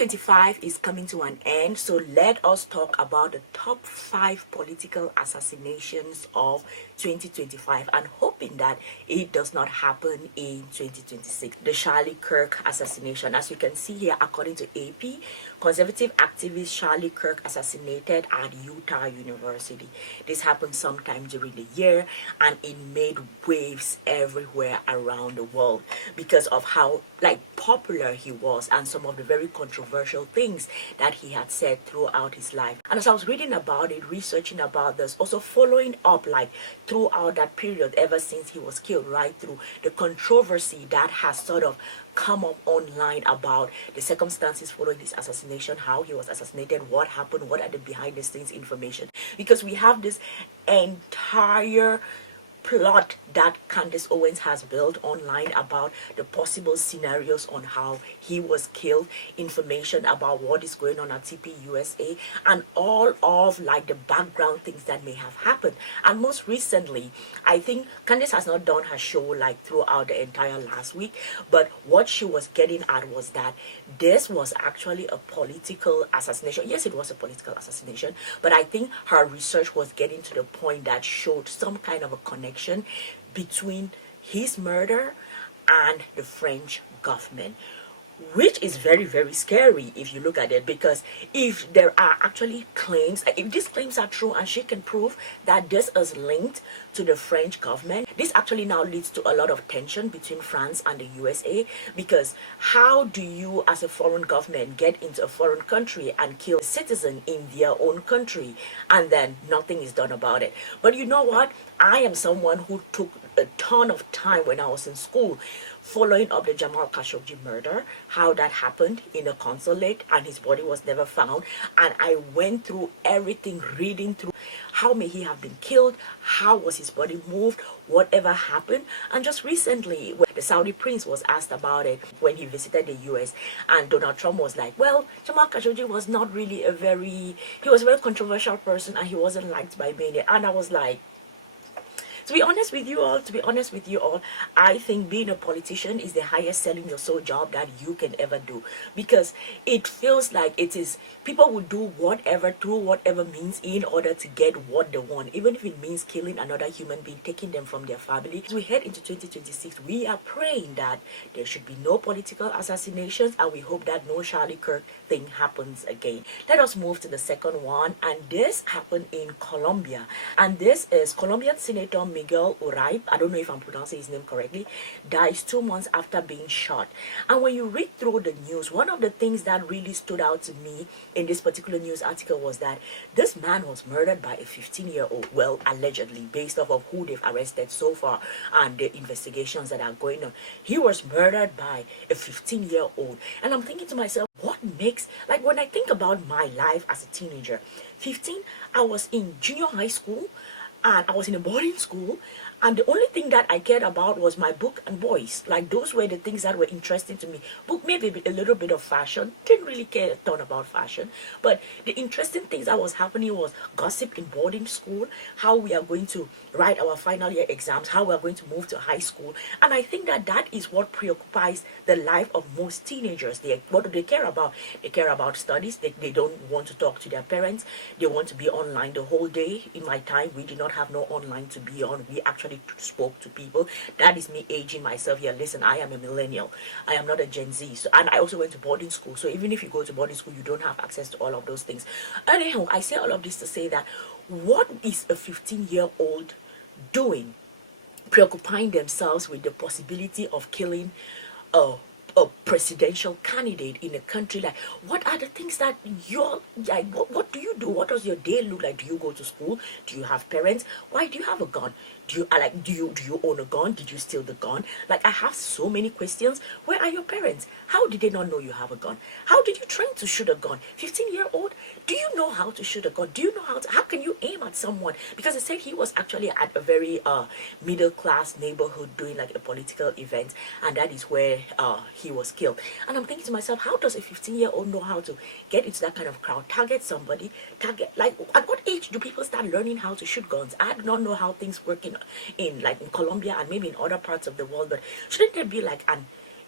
2025 is coming to an end, so let us talk about the top 5 political assassinations of 2025 and hoping that it does not happen in 2026. The Charlie Kirk assassination. As you can see here, according to AP, conservative activist Charlie Kirk assassinated at Utah University. This happened sometime during the year and it made waves everywhere around the world because of how popular he was and some of the very controversial things that he had said throughout his life. And as I was reading about it, researching about this, also following up throughout that period, ever since he was killed, right through the controversy that has sort of come up online about the circumstances following this assassination, how he was assassinated, what happened, what are the behind the scenes information, because we have this entire plot that Candace Owens has built online about the possible scenarios on how he was killed, information about what is going on at TPUSA, and all of the background things that may have happened. And most recently, I think Candace has not done her show throughout the entire last week, but what she was getting at was that this was actually a political assassination. Yes, it was a political assassination, but I think her research was getting to the point that showed some kind of a connection between his murder and the French government, which is very, very scary if you look at it, because if there are actually claims, if these claims are true and she can prove that this is linked to the French government, this actually now leads to a lot of tension between France and the USA, because how do you as a foreign government get into a foreign country and kill a citizen in their own country and then nothing is done about it? But you know what? I am someone who took a ton of time when I was in school following up the Jamal Khashoggi murder, how that happened in a consulate and his body was never found. And I went through everything, reading through how may he have been killed, how was his body moved, whatever happened. And just recently, when the Saudi prince was asked about it when he visited the US, and Donald Trump was like, well, Jamal Khashoggi was not really he was a very controversial person and he wasn't liked by many. And I was like, to be honest with you all, I think being a politician is the highest selling your soul job that you can ever do, because it feels like it is, people will do whatever through whatever means in order to get what they want, even if it means killing another human being, taking them from their family. As we head into 2026, we are praying that there should be no political assassinations, and we hope that no Charlie Kirk thing happens again. Let us move to the second one, and this happened in Colombia, and this is Colombian Senator Miguel Uribe, I don't know if I'm pronouncing his name correctly, dies 2 months after being shot. And when you read through the news, one of the things that really stood out to me in this particular news article was that this man was murdered by a 15-year-old, well, allegedly, based off of who they've arrested so far and the investigations that are going on. He was murdered by a 15-year-old. And I'm thinking to myself, what makes, when I think about my life as a teenager, 15, I was in junior high school, and I was in a boarding school, and the only thing that I cared about was my book and boys. Those were the things that were interesting to me. Book, maybe a little bit of fashion. Didn't really care a ton about fashion. But the interesting things that was happening was gossip in boarding school, how we are going to write our final year exams, how we are going to move to high school. And I think that that is what preoccupies the life of most teenagers. What do they care about? They care about studies. They don't want to talk to their parents. They want to be online the whole day. In my time, we did not have no online to be on. We actually spoke to people. That is me aging myself here. Listen, I am a millennial. I am not a Gen Z. So, and I also went to boarding school. So even if you go to boarding school, you don't have access to all of those things. Anyhow, I say all of this to say that what is a 15-year-old doing, preoccupying themselves with the possibility of killing a presidential candidate in a country? What are the things that you're what do you do? What does your day look like? Do you go to school? Do you have parents? Why do you have a gun? Do you own a gun? Did you steal the gun? I have so many questions. Where are your parents? How did they not know you have a gun? How did you train to shoot a gun? 15-year-old, do you know how to shoot a gun? Do you know how can you aim at someone? Because they said he was actually at a very middle class neighborhood doing a political event, and that is where he was killed. And I'm thinking to myself, how does a 15-year-old know how to get into that kind of crowd, target somebody, at what age do people start learning how to shoot guns? I do not know how things work in Colombia and maybe in other parts of the world, but shouldn't there be an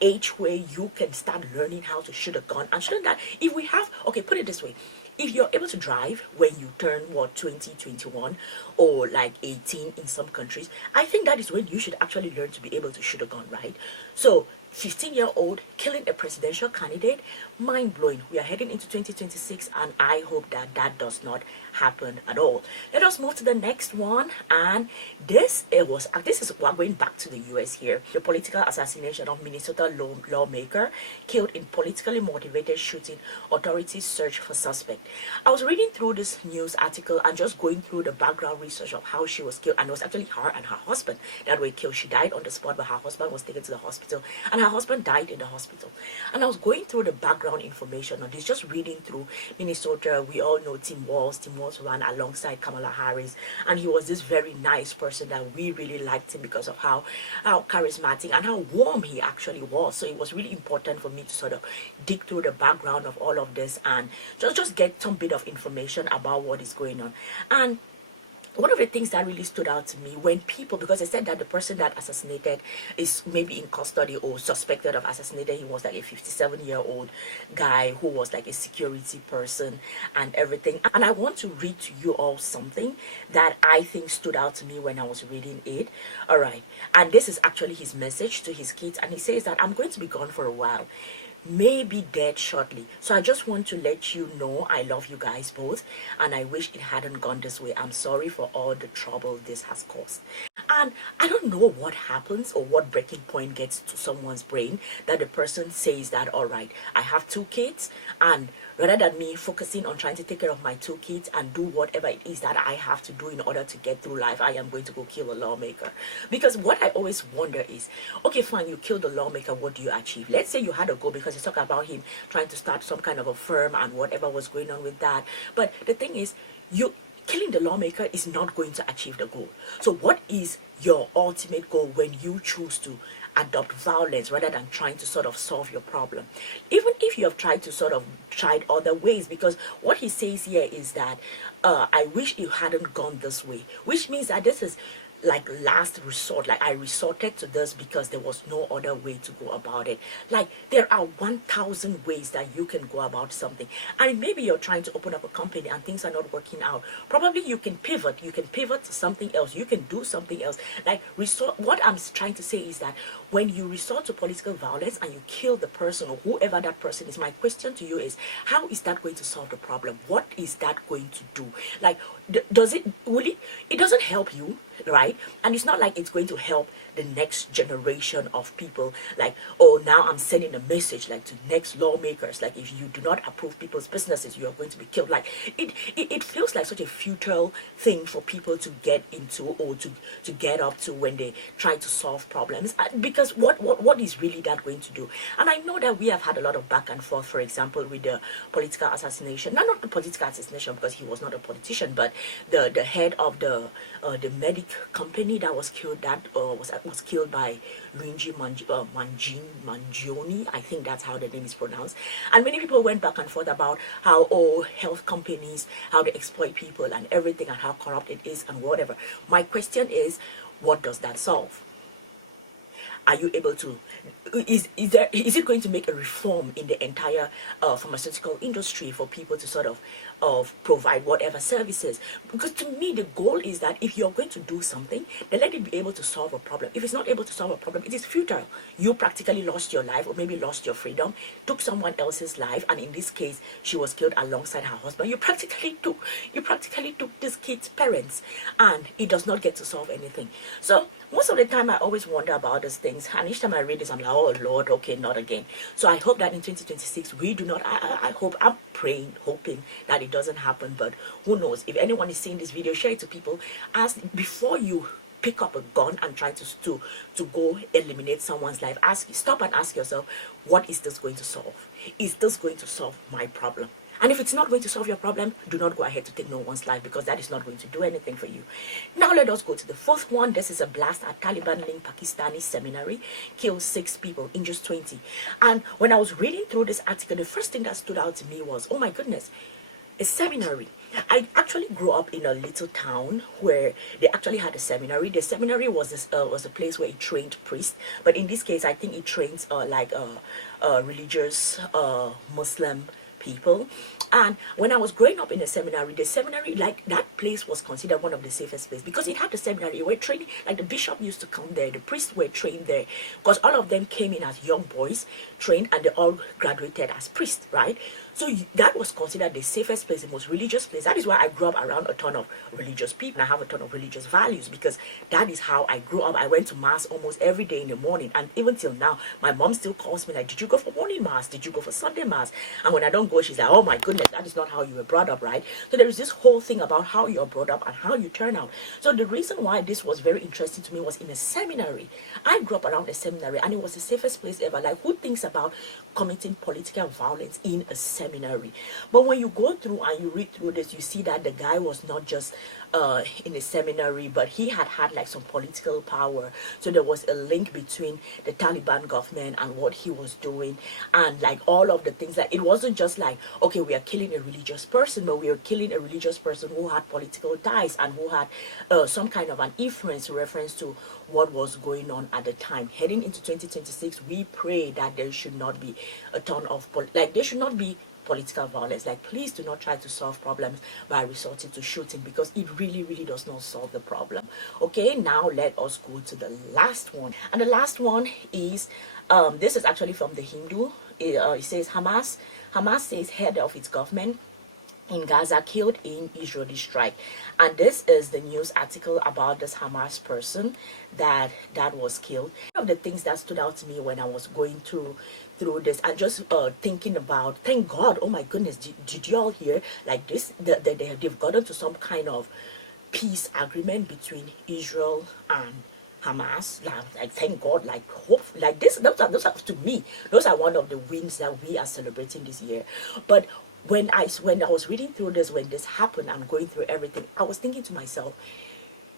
age where you can start learning how to shoot a gun. And shouldn't that, if we have, okay, put it this way, if you're able to drive when you turn what, 2021 or like 18 in some countries, I think that is when you should actually learn to be able to shoot a gun, right? So 15-year-old killing a presidential candidate, mind-blowing. We are heading into 2026, and I hope that that does not happen at all. Let us move to the next one, and this is we're going back to the US here. The political assassination of Minnesota lawmaker killed in politically motivated shooting, authorities search for suspect. I was reading through this news article and just going through the background research of how she was killed, and it was actually her and her husband that were killed. She died on the spot, but her husband was taken to the hospital, and her husband died in the hospital. And I was going through the background information on this, just reading through Minnesota. We all know Tim Walz. Tim Walz ran alongside Kamala Harris, and he was this very nice person that we really liked him because of how charismatic and how warm he actually was. So it was really important for me to sort of dig through the background of all of this and just get some bit of information about what is going on. And one of the things that really stood out to me when people, because they said that the person that assassinated is maybe in custody or suspected of assassinating, he was like a 57-year-old guy who was like a security person and everything. And I want to read to you all something that I think stood out to me when I was reading it. All right. And this is actually his message to his kids. And he says that I'm going to be gone for a while, may be dead shortly. So I just want to let you know I love you guys both, and I wish it hadn't gone this way. I'm sorry for all the trouble this has caused. And I don't know what happens or what breaking point gets to someone's brain that the person says that, all right, I have 2 kids, and rather than me focusing on trying to take care of my 2 kids and do whatever it is that I have to do in order to get through life, I am going to go kill a lawmaker. Because what I always wonder is, okay, fine, you killed the lawmaker, what do you achieve? Let's say you had a goal, because you talk about him trying to start some kind of a firm and whatever was going on with that. But the thing is, killing the lawmaker is not going to achieve the goal. So what is your ultimate goal when you choose to adopt violence rather than trying to sort of solve your problem? Even if you have tried other ways, because what he says here is that I wish it hadn't gone this way, which means that this is like last resort. Like, I resorted to this because there was no other way to go about it. Like, there are 1,000 ways that you can go about something. And maybe you're trying to open up a company and things are not working out. Probably you can pivot to something else. You can do something else. Like, what I'm trying to say is that when you resort to political violence and you kill the person or whoever that person is, my question to you is, how is that going to solve the problem? What is that going to do? Like, it doesn't help you, right? And it's not like it's going to help the next generation of people. Like, oh, now I'm sending a message like to next lawmakers, like, if you do not approve people's businesses, you are going to be killed. Like, it feels like such a futile thing for people to get into or to get up to when they try to solve problems, because what is really that going to do? And I know that we have had a lot of back and forth, for example, with the political assassination. Not the political assassination, because he was not a politician, but the head of the medic company that was killed, was killed by Luigi Mangione. I think that's how the name is pronounced. And many people went back and forth about how health companies, how they exploit people and everything, and how corrupt it is and whatever. My question is, what does that solve? Are you able to, is it going to make a reform in the entire pharmaceutical industry for people to sort of provide whatever services? Because to me, the goal is that if you're going to do something, then let it be able to solve a problem. If it's not able to solve a problem, it is futile. You practically lost your life, or maybe lost your freedom, took someone else's life, and in this case, she was killed alongside her husband. You practically took this kid's parents, and it does not get to solve anything. So most of the time, I always wonder about these things, and each time I read this, I'm like, oh Lord, okay, not again. So I hope that in 2026 we do not. I'm praying, hoping that it doesn't happen, but who knows? If anyone is seeing this video, share it to people. Ask before you pick up a gun and try to go eliminate someone's life. Stop and ask yourself, what is this going to solve? Is this going to solve my problem? And if it's not going to solve your problem, do not go ahead to take no one's life, because that is not going to do anything for you. Now let us go to the fourth one. This is a blast at Taliban-linked Pakistani seminary. Kills 6 people, injures 20. And when I was reading through this article, the first thing that stood out to me was, oh my goodness, A seminary. I actually grew up in a little town where they actually had a seminary. The seminary was a place where it trained priests, but in this case, I think it trains religious Muslim people. And when I was growing up in the seminary, like that place was considered one of the safest places because it had the seminary. We're training, like the bishop used to come there, the priests were trained there because all of them came in as young boys, trained, and they all graduated as priests, right? So that was considered the safest place, the most religious place. That is why I grew up around a ton of religious people. And I have a ton of religious values because that is how I grew up. I went to mass almost every day in the morning, and even till now, my mom still calls me like, "Did you go for morning mass? Did you go for Sunday mass?" And when I don't go, she's like, "Oh my goodness, that is not how you were brought up, right?" So there is this whole thing about how you're brought up and how you turn out. So the reason why this was very interesting to me was in a seminary. I grew up around a seminary, and it was the safest place ever. Like, who thinks about committing political violence in a seminary? But when you go through and you read through this, you see that the guy was not just in a seminary, but he had like some political power. So there was a link between the Taliban government and what he was doing, and like all of the things. That it wasn't just like, okay, we are killing a religious person, but we are killing a religious person who had political ties and who had some kind of an influence reference to what was going on at the time. Heading into 2026, we pray that there should not be a ton of there should not be political violence. Like, please do not try to solve problems by resorting to shooting, because it really does not solve the problem. Okay, now let us go to the last one. And the last one is this is actually from the Hindu. It says Hamas says head of its government in Gaza killed in Israeli strike. And this is the news article about this Hamas person that was killed. One of the things that stood out to me when I was going through this, and just thinking about, thank God, oh my goodness, did you all hear like this, they've gotten to some kind of peace agreement between Israel and Hamas. Like thank God, like hope, like this. Those are to me. Those are one of the wins that we are celebrating this year. But when I was reading through this, when this happened, I'm going through everything, I was thinking to myself,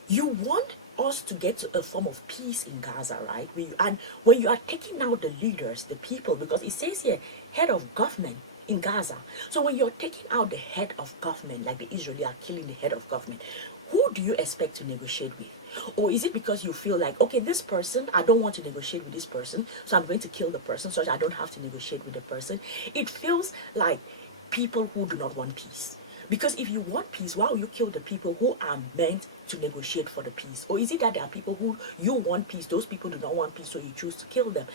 you want us to get to a form of peace in Gaza, right? And when you are taking out the leaders, the people, because it says here, head of government in Gaza. So when you're taking out the head of government, like the Israeli are killing the head of government, who do you expect to negotiate with? Or is it because you feel like, okay, this person, I don't want to negotiate with this person, so I'm going to kill the person so I don't have to negotiate with the person? It feels like people who do not want peace. Because if you want peace, why will you kill the people who are meant to negotiate for the peace? Or is it that there are people who you want peace, those people do not want peace, so you choose to kill them?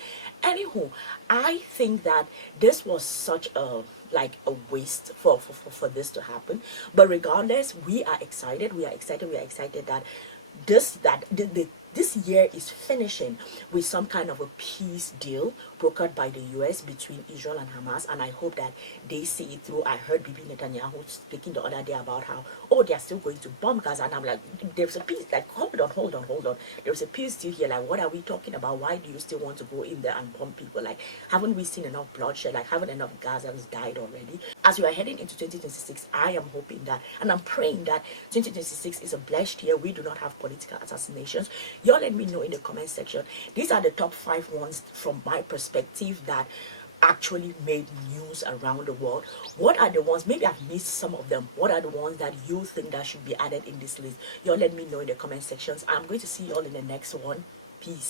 Anywho, I think that this was such a waste for this to happen. But regardless, we are excited. We are excited that this year is finishing with some kind of a peace deal brokered by the US between Israel and Hamas, and I hope that they see it through. I heard Bibi Netanyahu speaking the other day about how, oh, they are still going to bomb Gaza, and I'm like, there's a peace, like, hold on. There's a peace deal here, like, what are we talking about? Why do you still want to go in there and bomb people? Like, haven't we seen enough bloodshed? Like, haven't enough Gazans died already? As we are heading into 2026, I am hoping that, and I'm praying that 2026 is a blessed year. We do not have political assassinations. Y'all let me know in the comment section. These are the top 5 ones from my perspective that actually made news around the world. What are the ones, maybe I've missed some of them, what are the ones that you think that should be added in this list? Y'all let me know in the comment sections. I'm going to see y'all in the next one. Peace.